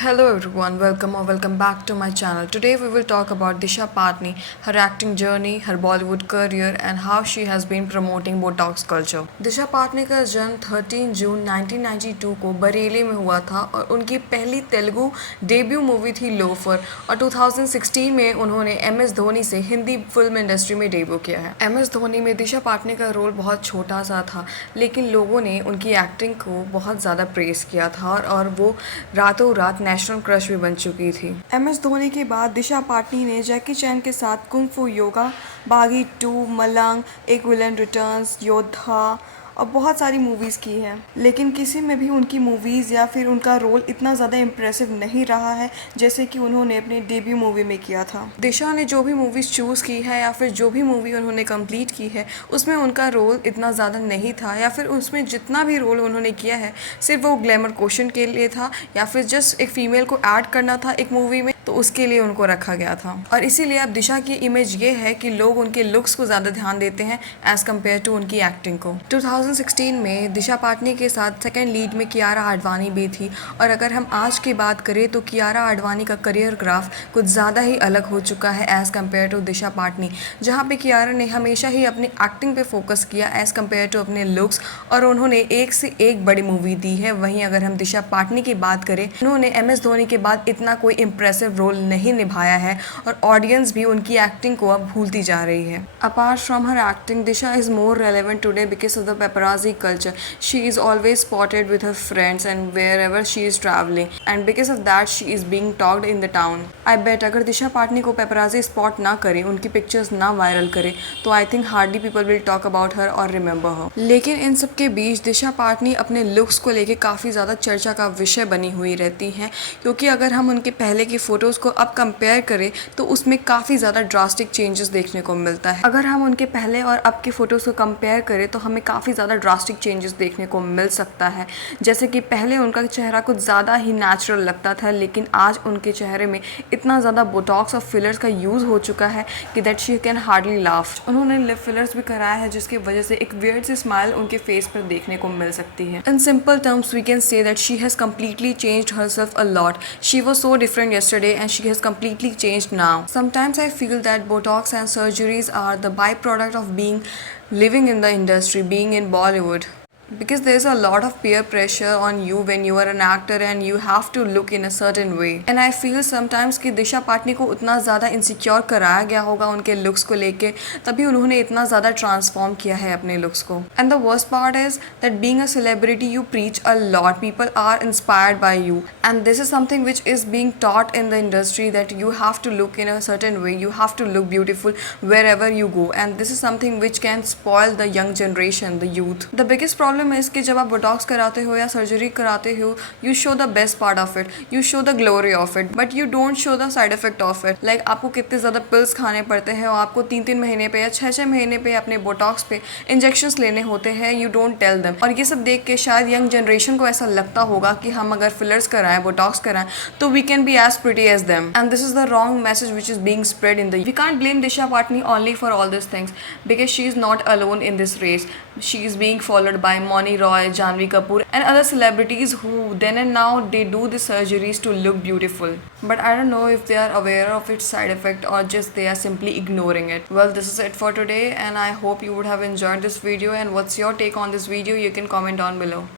Hello everyone, welcome back to my channel. Today we will talk about Disha Patni, her acting journey, her Bollywood career and how she has been promoting Botox culture. Disha Patni का जन्म 13 जून 1992 को बरेली में हुआ था और उनकी पहली Telugu debut movie थी लोफर और 2016 में उन्होंने MS धोनी से हिंदी फिल्म इंडस्ट्री में डेब्यू किया है। MS धोनी में दिशा पाटनी का रोल बहुत छोटा सा था लेकिन लोगों ने उनकी एक्टिंग को बहुत ज़्यादा प्रेस किया था और वो रातों रात नेशनल क्रश भी बन चुकी थी। MS धोनी के बाद दिशा पाटनी ने जैकी चैन के साथ कुंग फू योगा, बागी 2, मलंग, एक विलन रिटर्न्स, योद्धा और बहुत सारी मूवीज़ की हैं, लेकिन किसी में भी उनकी मूवीज़ या फिर उनका रोल इतना ज़्यादा इम्प्रेसिव नहीं रहा है जैसे कि उन्होंने अपने डेब्यू मूवी में किया था। दिशा ने जो भी मूवीज़ चूज़ की है या फिर जो भी मूवी उन्होंने कंप्लीट की है उसमें उनका रोल इतना ज़्यादा नहीं था या फिर उसमें जितना भी रोल उन्होंने किया है सिर्फ वो ग्लैमर क्वेश्चन के लिए था या फिर जस्ट एक फ़ीमेल को ऐड करना था एक मूवी में, तो उसके लिए उनको रखा गया था। और इसीलिए अब दिशा की इमेज ये है कि लोग उनके लुक्स को ज़्यादा ध्यान देते हैं एज़ कम्पेयर टू उनकी एक्टिंग को। 2016 में दिशा पाटनी के साथ सेकेंड लीड में कियारा आडवाणी भी थी और अगर हम आज की बात करें तो कियारा आडवाणी का करियर ग्राफ कुछ ज़्यादा ही अलग हो चुका है एज़ कम्पेयर टू दिशा पाटनी, जहाँ पे कियारा ने हमेशा ही अपनी एक्टिंग पे फोकस किया एज़ कम्पेयर टू अपने लुक्स और उन्होंने एक से एक बड़ी मूवी दी है। वहीं अगर हम दिशा पाटनी की बात करें, उन्होंने MS धोनी के बाद इतना कोई इम्प्रेसिव रोल नहीं निभाया है और ऑडियंस भी उनकी एक्टिंग को अब भूलती जा रही है। Apart from her acting, Disha is more relevant today because of the paparazzi culture. She is always spotted with her friends and wherever she is traveling, and because of that she is being talked in the town. I bet अगर दिशा पाटनी को paparazzi spot ना करे, उनकी pictures ना viral करे, तो I think hardly people will talk about her और remember हर। लेकिन इन सब के बीच दिशा पाटनी अपने लुक्स को लेके काफ़ी ज़्यादा चर्चा का विषय बनी हुई रहती हैं, क्योंकि अगर हम उनके पहले की फ़ोटोज़ को अब कंपेयर करें तो उसमें काफ़ी ज़्यादा ड्रास्टिक चेंजेस देखने को मिलता है। अगर हम उनके पहले और अब की फ़ोटोज़ को कंपेयर करें तो हमें काफ़ी ज़्यादा ड्रास्टिक चेंजेस देखने को मिल सकता है। जैसे कि पहले उनका चेहरा कुछ ज़्यादा ही नेचुरल लगता था, लेकिन आज उनके चेहरे में इतना ज़्यादा बोटॉक्स और फिलर्स का यूज़ हो चुका है कि that she can hardly laugh. उन्होंने लिप फिलर्स भी कराया है जिसकी वजह से एक वियर्ड सी स्माइल उनके फेस पर देखने को मिल सकती है। In simple terms we can say that she has completely changed herself a lot. She was so different yesterday and she has completely changed now. Sometimes I feel that Botox and surgeries are the byproduct of living in the industry, being in Bollywood. Because there's a lot of peer pressure on you when you are an actor and you have to look in a certain way. And I feel sometimes कि दिशा पाटनी को उतना ज़्यादा insecure कराया गया होगा उनके looks को लेके, तभी उन्होंने इतना ज़्यादा ट्रांसफॉर्म किया है अपने लुक्स को। And the worst part is that being a celebrity you preach a lot, people are inspired by you and this is something which is being taught in the industry that you have to look in a certain way, you have to look beautiful wherever you go, and this is something which can spoil the young generation, the youth. The biggest problem is कि जब आप Botox कराते हो या surgery कराते हो, you show the best part of it, you show the glory of it, but you don't show the side effect of it. Like आपको कितने ज़्यादा पिल्स खाने पड़ते हैं और आपको 3-3 महीने पे या 6-6 महीने पे अपने बोटॉक्स पे इंजेक्शंस लेने होते हैं, you don't tell them. और ये सब देख के शायद यंग जनरेशन को ऐसा लगता होगा कि हम अगर फिलर्स कराएं, बोटॉक्स कराएं, तो we can be as pretty as them. And this is the wrong message which is being spread in the. We can't blame Disha Patni only for all these things because she is not alone in this race. She is being followed by Moni Roy, Janhvi Kapoor and other celebrities who then and now they do the surgeries to look beautiful. But I don't know if they are aware of its side effect or just they are simply ignoring it. Well, this is it for today and I hope you would have enjoyed this video, and what's your take on this video? You can comment down below.